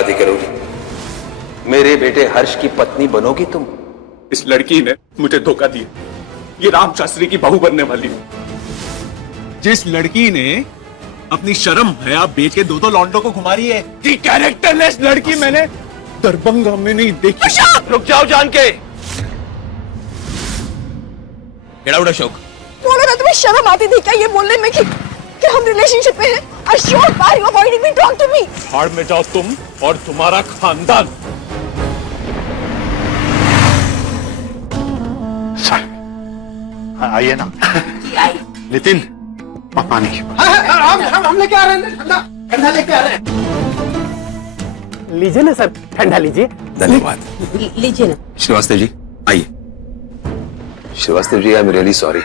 शादी करोगी? मेरे बेटे हर्ष की पत्नी बनोगी तुम? इस लड़की ने मुझे धोखा दिया। ये राम शास्त्री की बहू बनने वाली है। जिस लड़की ने अपनी शर्म हया बेच के दो लौंडों को घुमा रही है, ये कैरेक्टरलेस लड़की मैंने दरभंगा में नहीं देखी। रुक जाओ जान के। अशोक, बोलो ना, तुम्हें शर्म आती थी क्या ये बोलने में कि हम रिलेशनशिप में हैं? Ashok, why are you avoiding me? Talk to me. भाड़ में जाओ तुम और तुम्हारा खानदान। सर आइए ना। नितिन, पानी की हम लेके आ रहे हैं, ठंडा लेके आ रहे हैं। लीजिए ना सर, ठंडा लीजिए। धन्यवाद। लीजिए ना। श्रीवास्तव जी आइए। Srivastava ji, I am really sorry.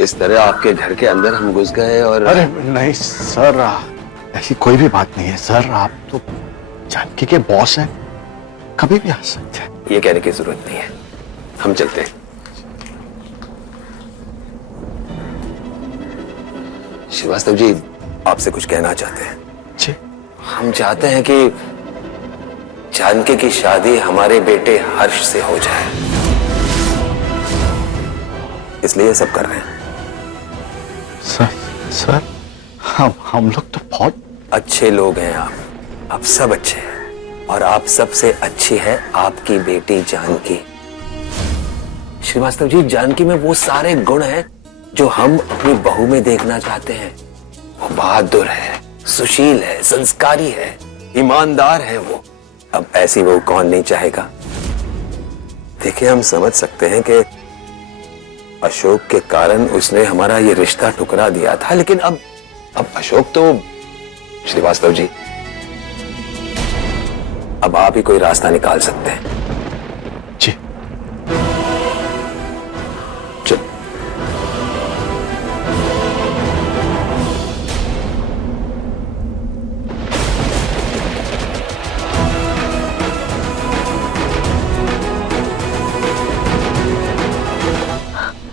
इस तरह आपके घर के अंदर हम घुस गए और... अरे नहीं सर, ऐसी कोई भी बात नहीं है सर। आप तो जानकी के बॉस हैं, कभी भी आ सकते हैं। ये कहने की जरूरत नहीं है, हम चलते हैं। श्रीवास्तव जी, आपसे कुछ कहना चाहते हैं। जी। हम चाहते हैं कि जानकी की शादी हमारे बेटे हर्ष से हो जाए, इसलिए ये सब कर रहे हैं। सर हम लोग तो बहुत अच्छे लोग हैं आप सब अच्छे हैं, और आप सबसे अच्छी है आपकी बेटी जानकी। श्रीवास्तव जी, जानकी में वो सारे गुण हैं जो हम अपनी बहू में देखना चाहते हैं। वो बहादुर है, सुशील है, संस्कारी है, ईमानदार है वो। अब ऐसी बहू कौन नहीं चाहेगा? देखिए, हम समझ सकते हैं कि अशोक के कारण उसने हमारा ये रिश्ता ठुकरा दिया था, लेकिन अब अशोक तो... श्रीवास्तव जी, अब आप ही कोई रास्ता निकाल सकते हैं। जी। चल।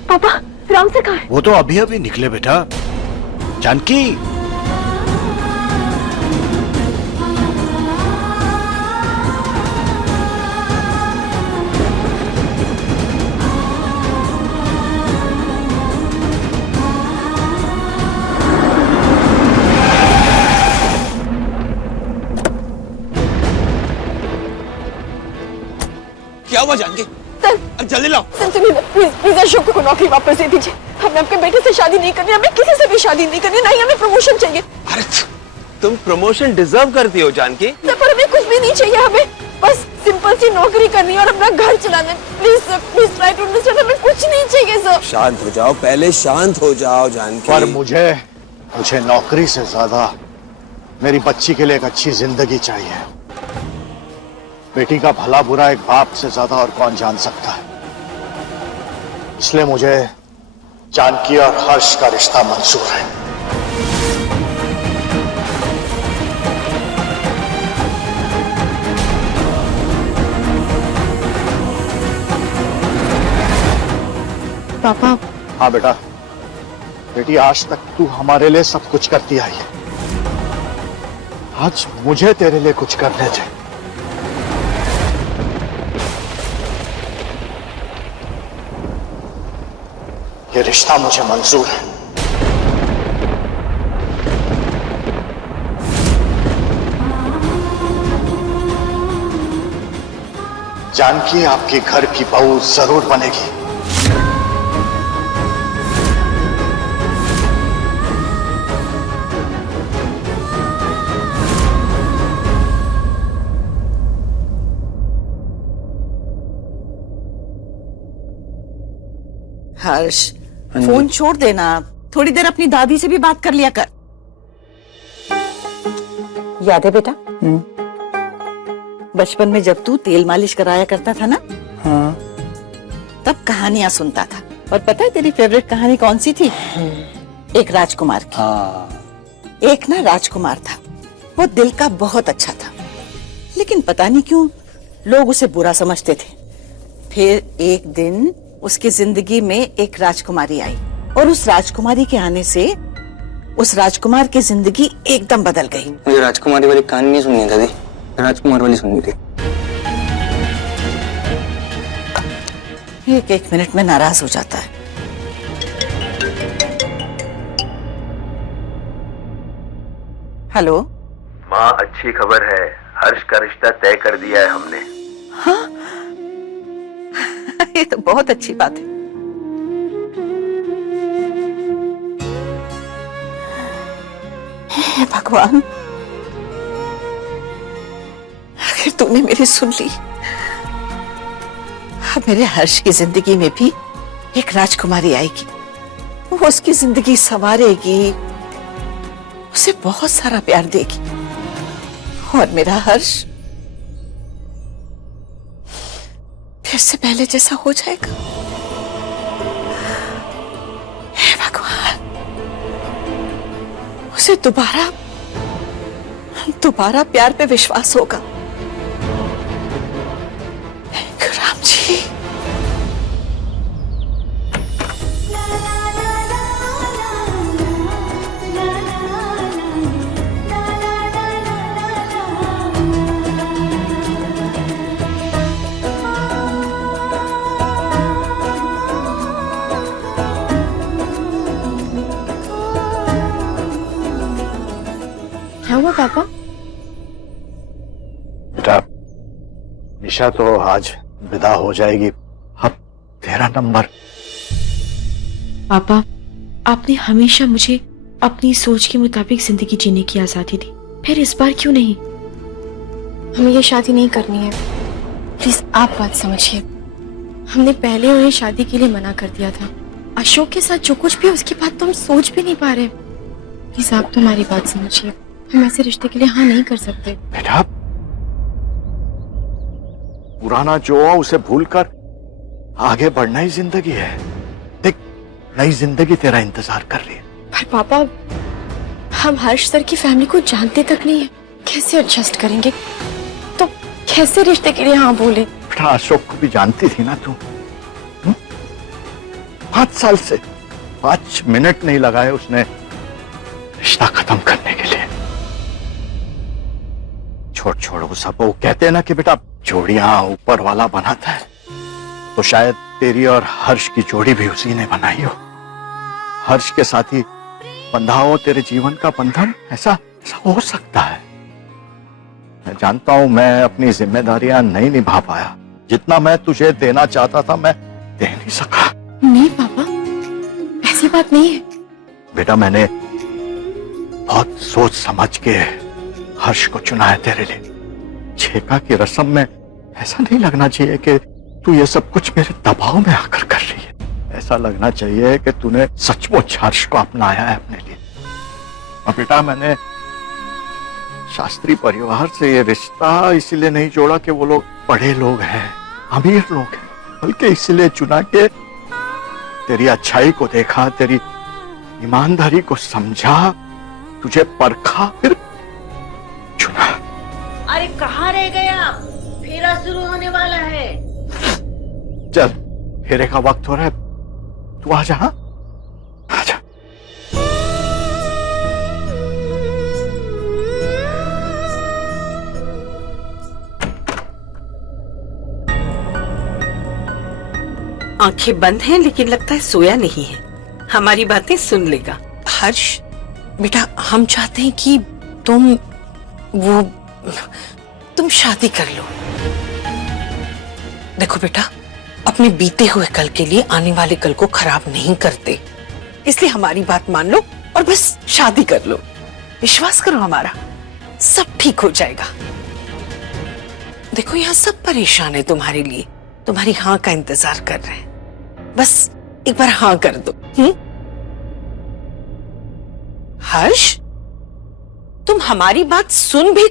पापा, राम से कहाँ है? वो तो अभी अभी निकले बेटा। जानकी, क्या हुआ जानकी? जल्दी लाओ। प्लीज अशोक को नौकरी वापस दे दीजिए। हमें आपके बेटे से शादी नहीं करनी, हमें किसी से भी शादी नहीं करनी, नहीं हमें प्रमोशन चाहिए। अरे तुम प्रमोशन डिजर्व करती हो जानकी। पर हमें कुछ भी नहीं चाहिए, हमें बस सिंपल सी नौकरी करनी है और अपना घर चलाना है। Please sir, please try to understand, हमें कुछ नहीं चाहिए सर। शांत हो जाओ, पहले शांत हो जाओ जानकी। पर मुझे नौकरी से ज्यादा मेरी बच्ची के लिए एक अच्छी जिंदगी चाहिए। बेटी का भला बुरा एक बाप से ज्यादा और कौन जान सकता है। इसलिए मुझे जानकी और हर्ष का रिश्ता मंजूर है। पापा। हाँ बेटा, बेटी आज तक तू हमारे लिए सब कुछ करती आई है, आज मुझे तेरे लिए कुछ करने थे। ये रिश्ता मुझे मंजूर है। जानकी आपके घर की बहू जरूर बनेगी। हर्ष, फोन छोड़ देना, थोड़ी देर अपनी दादी से भी बात कर लिया कर। याद है बेटा, बचपन में जब तू तेल मालिश कराया करता था ना, हाँ। तब कहानियां सुनता था। और पता है तेरी फेवरेट कहानी कौन सी थी? एक राजकुमार की। हाँ। एक ना राजकुमार था, वो दिल का बहुत अच्छा था, लेकिन पता नहीं क्यों लोग उसे बुरा समझते थे। फिर एक दिन उसकी जिंदगी में एक राजकुमारी आई, और उस राजकुमारी के आने से उस राजकुमार की जिंदगी एकदम बदल गई। मुझे राजकुमारी वाली कहानी नहीं सुननी है दादी। राजकुमार वाली सुननी थी। एक एक मिनट में नाराज हो जाता है। हेलो। माँ, अच्छी खबर है, हर्ष का रिश्ता तय कर दिया है हमने। हाँ, ये तो बहुत अच्छी बात है। हे भगवान, आखिर तूने मेरी सुन ली। अब मेरे हर्ष की जिंदगी में भी एक राजकुमारी आएगी, वो उसकी जिंदगी संवारेगी, उसे बहुत सारा प्यार देगी, और मेरा हर्ष फिर से पहले जैसा हो जाएगा। हे भगवान, उसे दोबारा प्यार पे विश्वास होगा। राम जी, क्या हुआ पापा? बेटा, निशा तो आज विदा हो जाएगी, अब तेरा नंबर। पापा, आपने हमेशा मुझे अपनी सोच के मुताबिक जिंदगी जीने की आजादी दी, फिर इस बार क्यों नहीं? हमें ये शादी नहीं करनी है, प्लीज आप बात समझिए। हमने पहले उन्हें शादी के लिए मना कर दिया था। अशोक के साथ जो कुछ भी उसके बाद तो हम सोच भी नहीं पा रहे। प्लीज आप तो हमारी बात समझिए, हम ऐसे रिश्ते के लिए हाँ नहीं कर सकते। बेटा, पुराना जो हो उसे भूलकर आगे बढ़ना ही जिंदगी है। देख, नई जिंदगी तेरा इंतजार कर रही है। पर पापा, हम हर्ष सर की फैमिली को जानते तक नहीं है, कैसे एडजस्ट करेंगे? तो कैसे रिश्ते के लिए हाँ बोले? बेटा, अशोक को भी जानती थी ना तू। 5 साल से 5 मिनट नहीं लगाए उसने रिश्ता खत्म करने के लिए। छोड़ वो सब। वो कहते हैं ना कि बेटा, जोड़ियां ऊपर वाला बनाता है, तो शायद तेरी और हर्ष की जोड़ी भी उसी ने बनाई हो। हर्ष के साथ ही बंधा हो तेरे जीवन का बंधन, ऐसा हो सकता है। मैं जानता हूं मैं अपनी जिम्मेदारियां नहीं निभा पाया, जितना मैं तुझे देना चाहता था मैं दे नहीं सका। नहीं पापा, ऐसी बात नहीं है। बेटा, मैंने बहुत सोच समझ के हर्ष को चुना है तेरे लिए। छेका की रस्म में ऐसा नहीं लगना चाहिए कि तू ये सब कुछ मेरे दबाव में आकर कर रही है। ऐसा लगना चाहिए कि तूने सचमुच हर्ष को अपनाया है अपने लिए। और बेटा, मैंने शास्त्री परिवार से ये रिश्ता इसीलिए नहीं जोड़ा कि वो लोग बड़े लोग हैं, अमीर लोग हैं, बल्कि इसलिए चुना कि तेरी अच्छाई को देखा, तेरी ईमानदारी को समझा, तुझे परखा, फिर चुना। अरे कहाँ रह गया? फेरा शुरू होने वाला है। चल, फेरे का वक्त हो रहा है, तू आ जा। हाँ, आ जा। आंखें बंद हैं, लेकिन लगता है सोया नहीं है, हमारी बातें सुन लेगा। हर्ष बेटा, हम चाहते हैं कि तुम शादी कर लो। देखो बेटा, अपने बीते हुए कल के लिए आने वाले कल को खराब नहीं करते, इसलिए हमारी बात मान लो और बस शादी कर लो। विश्वास करो हमारा, सब ठीक हो जाएगा। देखो, यहाँ सब परेशान है तुम्हारे लिए, तुम्हारी हाँ का इंतजार कर रहे हैं, बस एक बार हाँ कर दो। हर्ष, तुम हमारी बात सुन भी।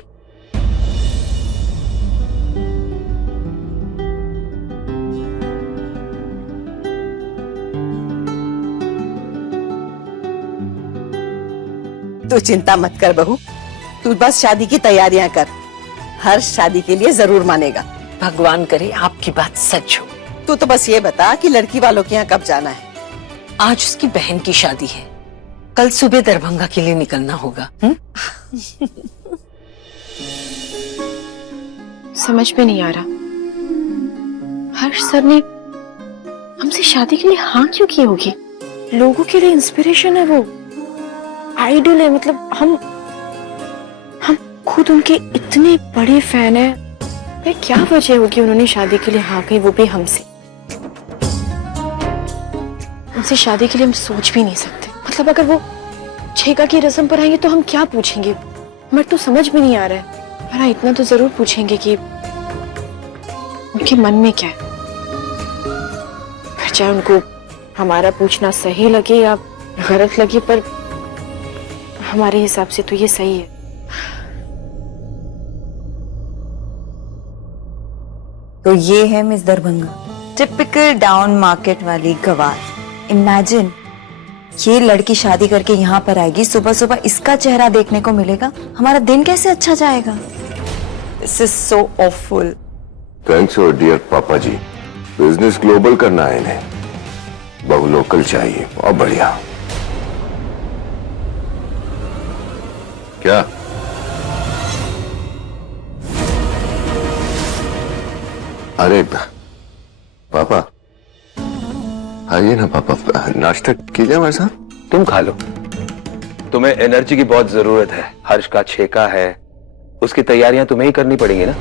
तू चिंता मत कर बहू, तू बस शादी की तैयारियां कर। हर्ष शादी के लिए जरूर मानेगा। भगवान करे आपकी बात सच हो। तू तो बस ये बता कि लड़की वालों के यहाँ कब जाना है? आज उसकी बहन की शादी है, कल सुबह दरभंगा के लिए निकलना होगा। समझ में नहीं आ रहा, हर्ष सर ने हमसे शादी के लिए हाँ क्यों की होगी? लोगों के लिए इंस्पिरेशन है वो, आइडल है, मतलब हम खुद उनके इतने बड़े फैन हैं। फिर क्या वजह होगी उन्होंने शादी के लिए हाँ कही, वो भी हमसे? उनसे शादी के लिए हम सोच भी नहीं सकते। मतलब अगर वो छेका की रस्म पर आएंगे तो हम क्या पूछेंगे? मेरे तो समझ में नहीं आ रहा है। पर हाँ, इतना तो जरूर पूछेंगे कि उनके मन में क्या है। फिर चाहे उनको हमारा पूछना सही लगे या गलत लगे, पर हमारे हिसाब से तो ये सही है। तो ये है miss Darbhanga, typical down market वाली गवार। इमेजिन ये लड़की शादी करके यहाँ पर आएगी, सुबह सुबह इसका चेहरा देखने को मिलेगा, हमारा दिन कैसे अच्छा जाएगा? This is so awful. Thanks your dear पापा जी, बिजनेस ग्लोबल करना है इन्हें, बहु लोकल चाहिए। बहुत बढ़िया। क्या अरे पापा आइए ना पापा, नाश्ता कीजिए हमारे साथ। तुम खा लो, तुम्हें एनर्जी की बहुत जरूरत है। हर्ष का छेका है, उसकी तैयारियां तुम्हें ही करनी पड़ेंगी ना।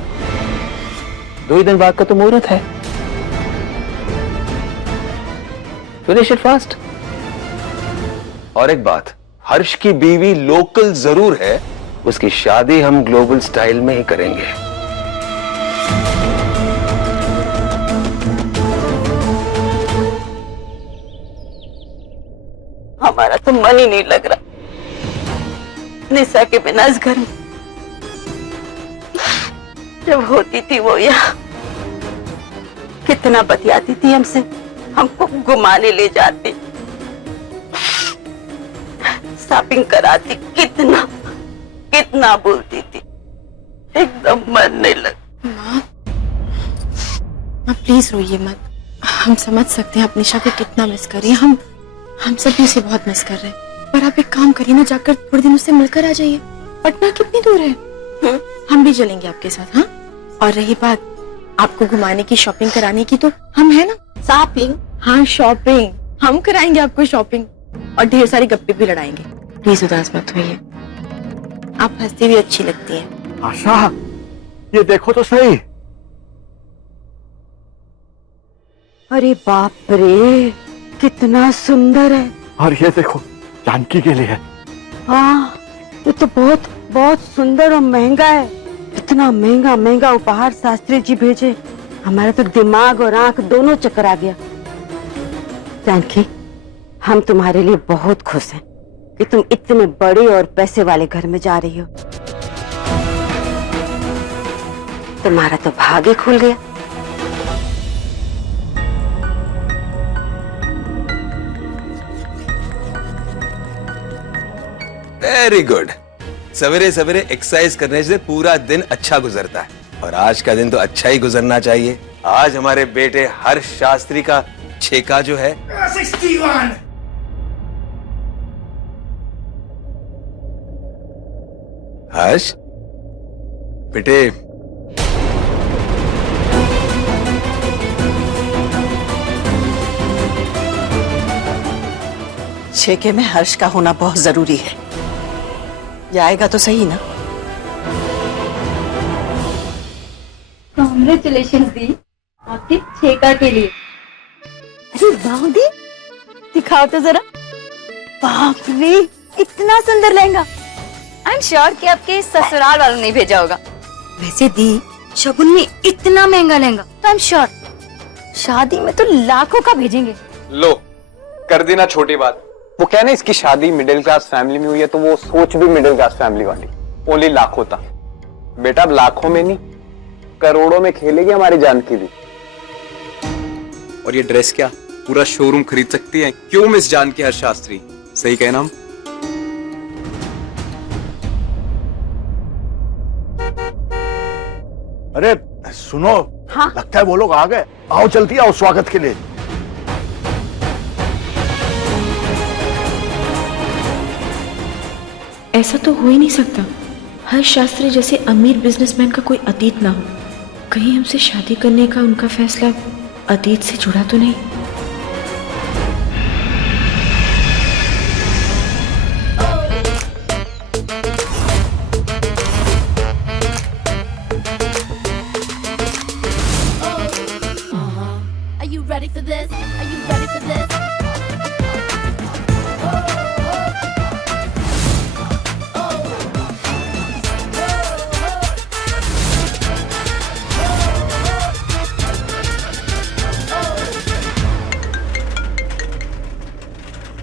2 ही दिन बाद का तो मुहूर्त है। Finish it fast. और एक बात, हर्ष की बीवी लोकल जरूर है, उसकी शादी हम ग्लोबल स्टाइल में ही करेंगे। हमारा तो मन ही नहीं लग रहा निशा के बिना इस घर में। जब होती थी वो यहाँ कितना बतियाती थी हमसे, हमको घुमाने ले जाती, शॉपिंग कराती, कितना कितना बोलती थी। एकदम मन नहीं लग। माँ प्लीज रोइए मत। हम समझ सकते हैं आप निशा को कितना मिस कर रही हैं। हम सब भी उसे बहुत मिस कर रहे हैं। पर आप एक काम करिए ना, जाकर थोड़े दिन उससे मिलकर आ जाइए। पटना कितनी दूर है? हम भी चलेंगे आपके साथ। हाँ, और रही बात आपको घुमाने की, शॉपिंग कराने की, तो हम है ना। शॉपिंग? हाँ शॉपिंग, हम कराएंगे आपको शॉपिंग, और ढेर सारी गप्पे भी लड़ाएंगे। प्लीज उदास मत होइए, आप हंसती भी अच्छी लगती हैं। आशा, ये देखो तो सही। अरे बाप रे, कितना सुंदर है। और ये देखो, जानकी के लिए है। हाँ, ये तो बहुत बहुत सुंदर और महंगा है। इतना महंगा महंगा उपहार शास्त्री जी भेजे, हमारा तो दिमाग और आंख दोनों चक्कर आ गया। जानकी, हम तुम्हारे लिए बहुत खुश हैं कि तुम इतने बड़े और पैसे वाले घर में जा रही हो। तुम्हारा तो भाग्य खुल गया। Very good. सवेरे सवेरे एक्सरसाइज करने से पूरा दिन अच्छा गुजरता है, और आज का दिन तो अच्छा ही गुजरना चाहिए। आज हमारे बेटे हर्ष शास्त्री का छेका जो है 61। हर्ष बेटे, छेके में हर्ष का होना बहुत जरूरी है। जाएगा तो सही ना। कांग्रेचुलेशन दी, आपके छेका के लिए। अरे वाह दी, दिखाओ तो जरा। बाप रे, इतना सुंदर लहंगा। आई एम श्योर कि आपके ससुराल वालों ने भेजा होगा। वैसे दी, शगुन में इतना महंगा लहंगा तो आई एम श्योर शादी में तो लाखों का भेजेंगे। लो, कर दी ना छोटी बात। वो क्या ना, इसकी शादी मिडिल क्लास फैमिली में हुई है, तो वो सोच भी मिडिल क्लास फैमिली वाली। ओनली लाखों था बेटा, अब लाखों में नहीं करोड़ों में खेलेगी हमारी जानकी भी। और ये ड्रेस क्या पूरा शोरूम खरीद सकती है? क्यों मिस जानकी हर्ष शास्त्री? सही कहना हम। अरे सुनो, हाँ? लगता है वो लोग आ गए। आओ जल्दी आओ स्वागत के लिए। ऐसा तो हो ही नहीं सकता। हर्ष शास्त्री जैसे अमीर बिजनेसमैन का कोई अतीत ना हो। कहीं हमसे शादी करने का उनका फैसला अतीत से जुड़ा तो नहीं? Are you ready for this? Are you ready for this?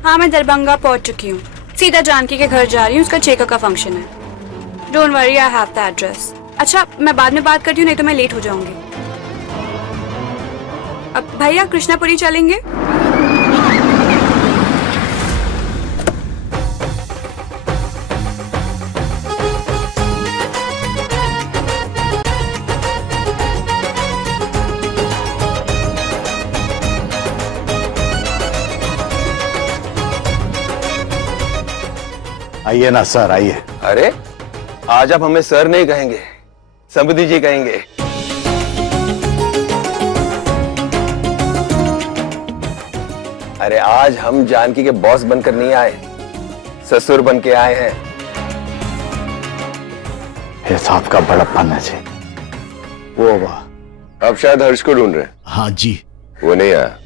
हाँ, मैं दरभंगा पहुंच चुकी हूँ। सीधा जानकी के घर जा रही हूँ, उसका चेका का फंक्शन है। Don't worry, I have the address. अच्छा, मैं बाद में बात करती हूँ, नहीं तो मैं लेट हो जाऊंगी। अब भैया कृष्णापुरी चलेंगे? आइए ना सर, आइए। अरे आज आप हमें सर नहीं कहेंगे, समधी जी कहेंगे। अरे आज हम जानकी के बॉस बनकर नहीं आए, ससुर बन के आए हैं। ये साहब का बड़प्पन है जी। वो वाह, अब शायद हर्ष को ढूंढ रहे हैं। हाँ जी। वो नहीं आया।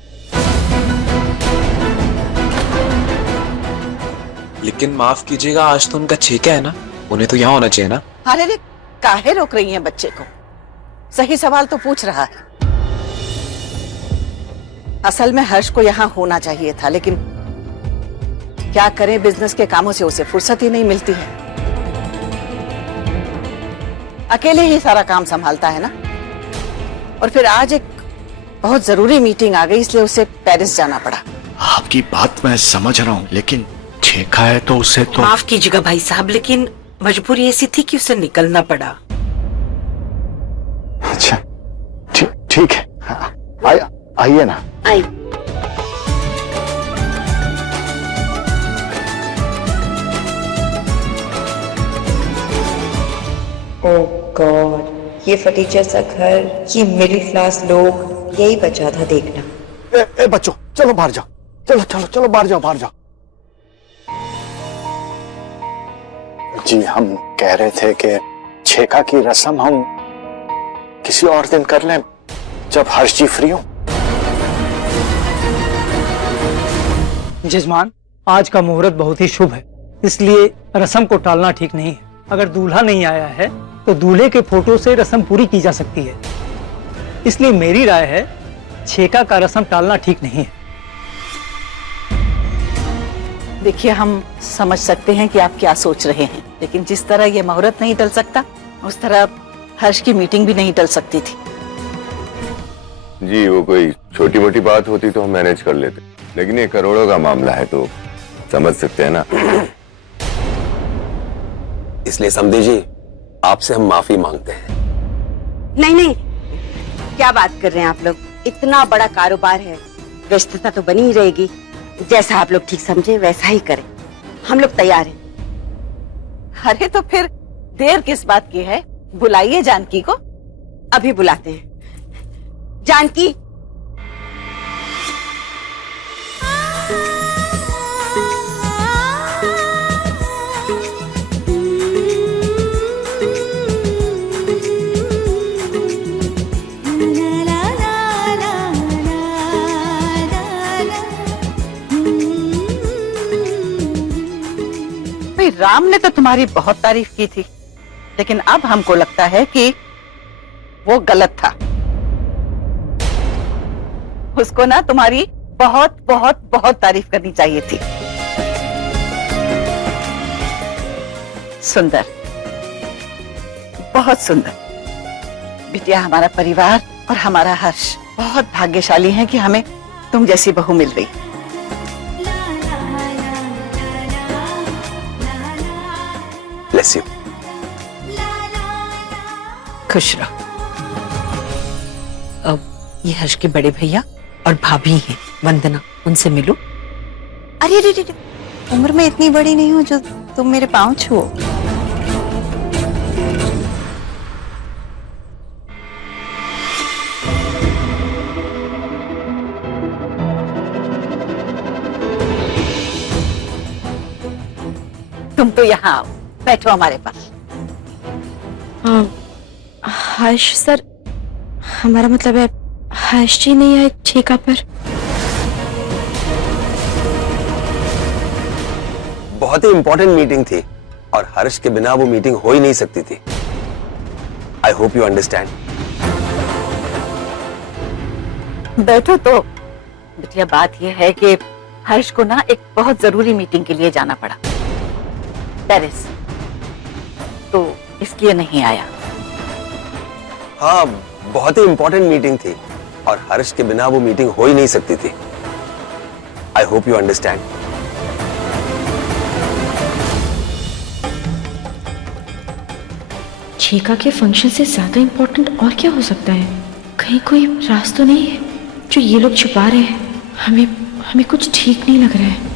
लेकिन माफ कीजिएगा, आज तो उनका छेका है ना, उन्हें तो यहाँ होना चाहिए ना। अरे रे, काहे रोक रही हैं बच्चे को? सही सवाल तो पूछ रहा है। असल में हर्ष को यहाँ होना चाहिए था, लेकिन क्या करें, बिजनेस के कामों से उसे फुर्सत ही नहीं मिलती है। अकेले ही सारा काम संभालता है ना। और फिर आज एक बहुत जरूरी मीटिंग आ गई, इसलिए उसे पेरिस जाना पड़ा। आपकी बात मैं समझ रहा हूँ, लेकिन छेका है तो उसे तो। माफ कीजिएगा भाई साहब, लेकिन मजबूरी ऐसी थी कि उसे निकलना पड़ा। अच्छा, ठीक है। आइए ना। आई। ओह गॉड, ये फटीचर सा घर, ये मिडिल क्लास लोग, यही बचा था देखना। ए बच्चों, चलो बाहर जाओ। चलो चलो चलो, बाहर जाओ, बाहर जाओ। जी, हम कह रहे थे कि छेका की रस्म हम किसी और दिन कर लें, जब हर्ष जी फ्री हो। जजमान, आज का मुहूर्त बहुत ही शुभ है, इसलिए रस्म को टालना ठीक नहीं है। अगर दूल्हा नहीं आया है तो दूल्हे के फोटो से रस्म पूरी की जा सकती है। इसलिए मेरी राय है, छेका का रस्म टालना ठीक नहीं है। देखिए, हम समझ सकते हैं कि आप क्या सोच रहे हैं, लेकिन जिस तरह ये मुहूर्त नहीं टल सकता, उस तरह हर्ष की मीटिंग भी नहीं टल सकती थी। जी, वो कोई छोटी मोटी बात होती तो हम मैनेज कर लेते, लेकिन ये करोड़ों का मामला है तो समझ सकते हैं ना। इसलिए समधी जी, आपसे हम माफी मांगते हैं। नहीं नहीं, क्या बात कर रहे हैं आप लोग? इतना बड़ा कारोबार है, व्यस्तता तो बनी ही रहेगी। जैसा आप लोग ठीक समझे वैसा ही करें, हम लोग तैयार हैं। अरे तो फिर देर किस बात की है? बुलाइए जानकी को। अभी बुलाते हैं। जानकी, राम ने तो तुम्हारी बहुत तारीफ की थी, लेकिन अब हमको लगता है कि वो गलत था। उसको ना तुम्हारी बहुत बहुत बहुत तारीफ करनी चाहिए थी। सुंदर, बहुत सुंदर। बिटिया, हमारा परिवार और हमारा हर्ष बहुत भाग्यशाली है कि हमें तुम जैसी बहू मिल रही। Bless you. खुश रहो। अब ये हर्ष के बड़े भैया और भाभी हैं, वंदना, उनसे मिलो। अरे अरे अरे, उम्र में इतनी बड़ी नहीं हूँ जो तुम मेरे पाँव छुओ। तुम तो यहाँ आओ, बैठो हमारे पास। हर्ष सर, हमारा मतलब है हर्ष जी नहीं आए ठेका पर। बहुत ही इंपॉर्टेंट मीटिंग थी और हर्ष के बिना वो मीटिंग हो ही नहीं सकती थी। I hope you understand. बैठो तो। बिटिया, बात यह है कि हर्ष को ना एक बहुत जरूरी मीटिंग के लिए जाना पड़ा पेरिस, तो इसलिए नहीं आया। हाँ, बहुत ही इंपॉर्टेंट मीटिंग थी और हर्ष के बिना वो मीटिंग हो ही नहीं सकती थी। I hope you understand. छेका के फंक्शन से ज्यादा इम्पोर्टेंट और क्या हो सकता है? कहीं कोई राज तो नहीं है जो ये लोग छुपा रहे हैं? हमें कुछ ठीक नहीं लग रहा है।